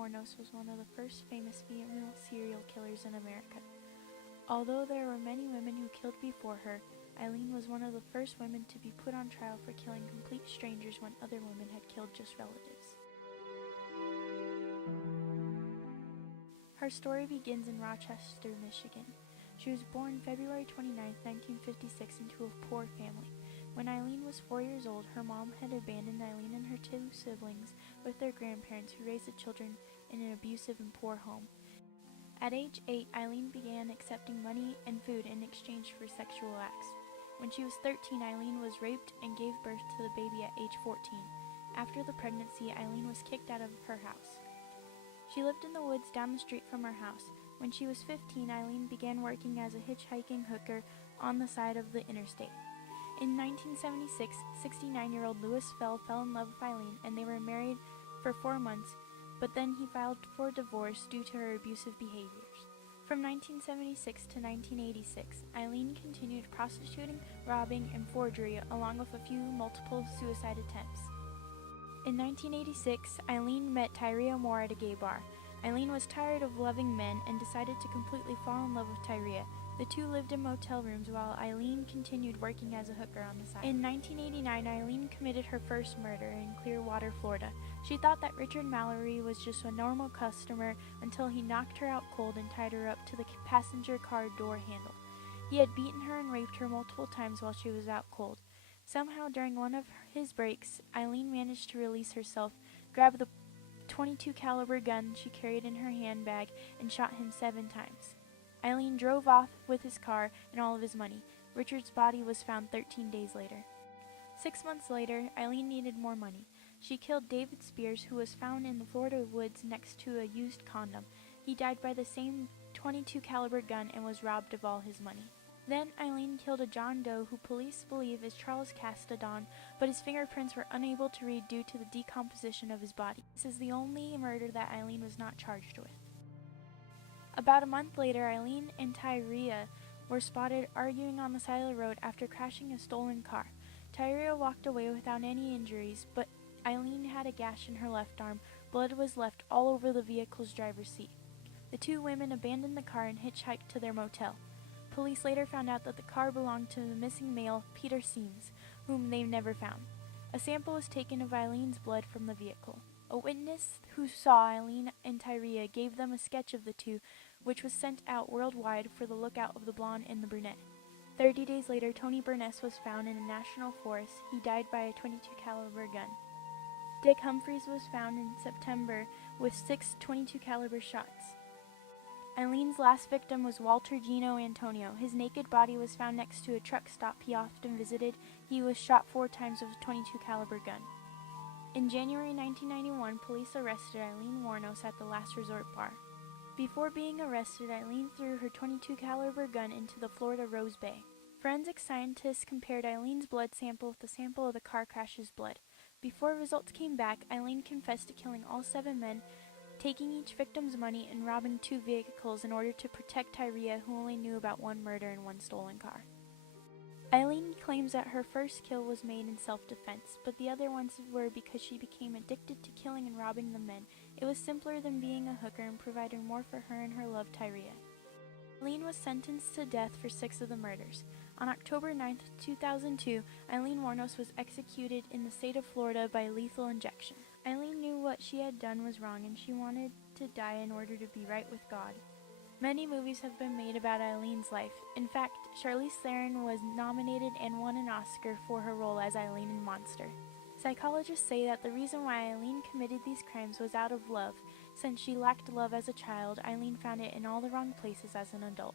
Wuornos was one of the first famous female serial killers in America. Although there were many women who killed before her, Aileen was one of the first women to be put on trial for killing complete strangers when other women had killed just relatives. Her story begins in Rochester, Michigan. She was born February 29, 1956, into a poor family. When Aileen was 4 years old, her mom had abandoned Aileen and her two siblings with their grandparents, who raised the children in an abusive and poor home. At age 8, Aileen began accepting money and food in exchange for sexual acts. When she was 13, Aileen was raped and gave birth to the baby at age 14. After the pregnancy, Aileen was kicked out of her house. She lived in the woods down the street from her house. When she was 15, Aileen began working as a hitchhiking hooker on the side of the interstate. In 1976, 69-year-old Louis fell in love with Aileen, and they were married for 4 months, but then he filed for divorce due to her abusive behaviors. From 1976 to 1986, Aileen continued prostituting, robbing, and forgery, along with a few multiple suicide attempts. In 1986, Aileen met Tyria Moore at a gay bar. Aileen was tired of loving men and decided to completely fall in love with Tyria. The two lived in motel rooms while Aileen continued working as a hooker on the side. In 1989, Aileen committed her first murder in Clearwater, Florida. She thought that Richard Mallory was just a normal customer until he knocked her out cold and tied her up to the passenger car door handle. He had beaten her and raped her multiple times while she was out cold. Somehow, during one of his breaks, Aileen managed to release herself, grab the .22 caliber gun she carried in her handbag, and shot him 7 times. Aileen drove off with his car and all of his money. Richard's body was found 13 days later. 6 months later, Aileen needed more money. She killed David Spears, who was found in the Florida woods next to a used condom. He died by the same .22 caliber gun and was robbed of all his money. Then Aileen killed a John Doe who police believe is Charles Castadon, but his fingerprints were unable to read due to the decomposition of his body. This is the only murder that Aileen was not charged with. About a month later, Aileen and Tyria were spotted arguing on the side of the road after crashing a stolen car. Tyria walked away without any injuries, but Aileen had a gash in her left arm. Blood was left all over the vehicle's driver's seat. The two women abandoned the car and hitchhiked to their motel. Police later found out that the car belonged to the missing male, Peter Seams, whom they never found. A sample was taken of Aileen's blood from the vehicle. A witness who saw Aileen and Tyria gave them a sketch of the two, which was sent out worldwide for the lookout of the blonde and the brunette. 30 days later, Tony Burness was found in a national forest. He died by a .22 caliber gun. Dick Humphreys was found in September with 6 .22 caliber shots. Aileen's last victim was Walter Gino Antonio. His naked body was found next to a truck stop he often visited. He was shot 4 times with a .22 caliber gun. In January 1991, police arrested Aileen Wuornos at the Last Resort bar. Before being arrested, Aileen threw her .22 caliber gun into the Florida Rose Bay. Forensic scientists compared Aileen's blood sample with the sample of the car crash's blood. Before results came back, Aileen confessed to killing all 7 men, taking each victim's money, and robbing 2 vehicles in order to protect Tyria, who only knew about 1 murder and 1 stolen car. Aileen claims that her first kill was made in self-defense, but the other ones were because she became addicted to killing and robbing the men. It was simpler than being a hooker and provided more for her and her love, Tyria. Aileen was sentenced to death for 6 of the murders. On October 9, 2002, Aileen Wuornos was executed in the state of Florida by lethal injection. Aileen knew what she had done was wrong, and she wanted to die in order to be right with God. Many movies have been made about Aileen's life. In fact, Charlize Theron was nominated and won an Oscar for her role as Aileen in Monster. Psychologists say that the reason why Aileen committed these crimes was out of love. Since she lacked love as a child, Aileen found it in all the wrong places as an adult.